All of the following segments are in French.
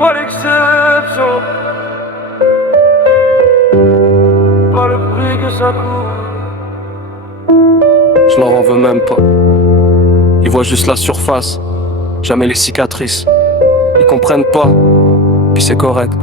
voient l'exception, pas le prix que ça coûte. Je leur en veux même pas. Ils voient juste la surface, jamais les cicatrices. Ils comprennent pas, puis c'est correct.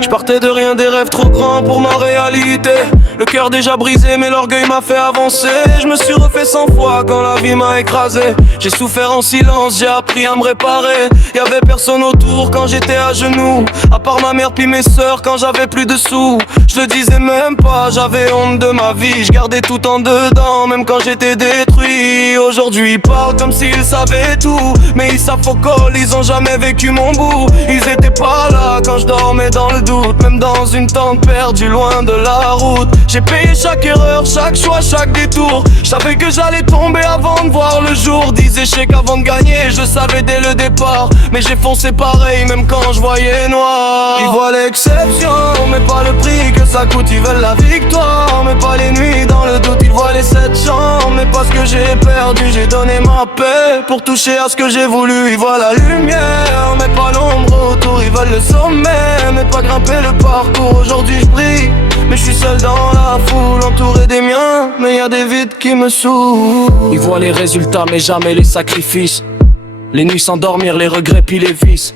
Je partais de rien, des rêves trop grands pour ma réalité. Le cœur déjà brisé mais l'orgueil m'a fait avancer. Je me suis refait 100 fois quand la vie m'a écrasé. J'ai souffert en silence, j'ai appris à me réparer. Y'avait personne autour quand j'étais à genoux, à part ma mère puis mes sœurs quand j'avais plus de sous. Je le disais même pas, j'avais honte de ma vie. Je gardais tout en dedans, même quand j'étais détruit. Aujourd'hui ils parlent comme s'ils savaient tout, mais ils s'affocolent, ils ont jamais vécu mon bout. Ils étaient pas là quand je dormais dans le doute, même dans une tente perdue loin de la route. J'ai payé chaque erreur, chaque choix, chaque détour. Je savais que j'allais tomber avant de voir le jour. 10 échecs avant de gagner, je le savais dès le départ. Mais j'ai foncé pareil, même quand je voyais noir. Ils voient l'exception, mais pas le prix que ça coûte. Ils veulent la victoire, mais pas les nuits dans le doute. Ils voient les 7 chambres, mais pas ce que j'ai perdu. J'ai donné ma paix pour toucher à ce que j'ai voulu. Ils voient la lumière, mais pas l'ombre autour. Ils veulent le sommet, mais pas grimper le parcours. Aujourd'hui je brille, mais je suis seul dans la foule, entouré des miens, mais y a des vides qui me saoulent. Ils voient les résultats mais jamais les sacrifices. Les nuits sans dormir, les regrets puis les vices.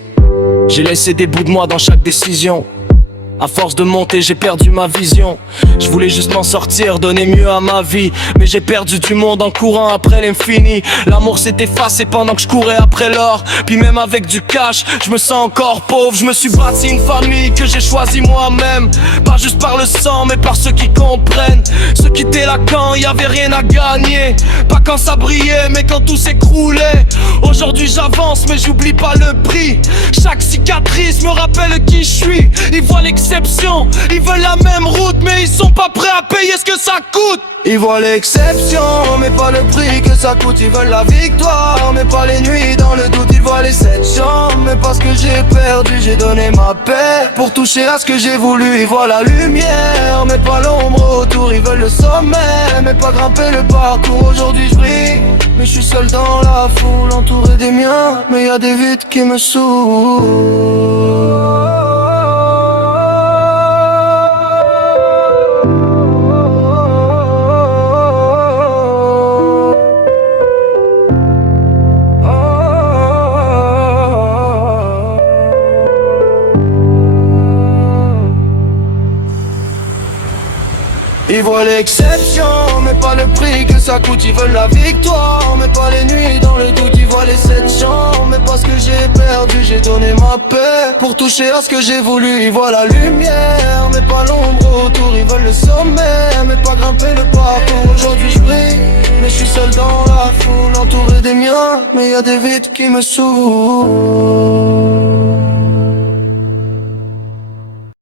J'ai laissé des bouts de moi dans chaque décision. À force de monter, j'ai perdu ma vision. Je voulais juste m'en sortir, donner mieux à ma vie, mais j'ai perdu du monde en courant après l'infini. L'amour s'est effacé pendant que je courais après l'or. Puis même avec du cash, je me sens encore pauvre. Je me suis bâti une famille que j'ai choisie moi-même, pas juste par le sang, mais par ceux qui comprennent. Ceux qui étaient là quand y avait rien à gagner, pas quand ça brillait, mais quand tout s'écroulait. Aujourd'hui j'avance, mais j'oublie pas le prix. Chaque cicatrice me rappelle qui je suis. Ils voient l'exception, ils veulent la même route, mais ils sont pas prêts à payer ce que ça coûte. Ils voient l'exception, mais pas le prix que ça coûte. Ils veulent la victoire, mais pas les nuits dans le doute. Ils voient les 7 chambres, mais pas ce que j'ai perdu. J'ai donné ma paix pour toucher à ce que j'ai voulu. Ils voient la lumière, mais pas l'ombre autour. Ils veulent le sommet, mais pas grimper le parcours. Aujourd'hui je brille, mais je suis seul dans la foule, entouré des miens, mais y a des vides qui me saoulent. Ils voient l'exception, mais pas le prix que ça coûte. Ils veulent la victoire, mais pas les nuits dans le doute. Ils voient les 7 chambres, mais pas ce que j'ai perdu. J'ai donné ma paix pour toucher à ce que j'ai voulu. Ils voient la lumière, mais pas l'ombre autour. Ils veulent le sommet, mais pas grimper le parcours. Aujourd'hui je brille, mais je suis seul dans la foule, entouré des miens, mais y a des vides qui me saoulent.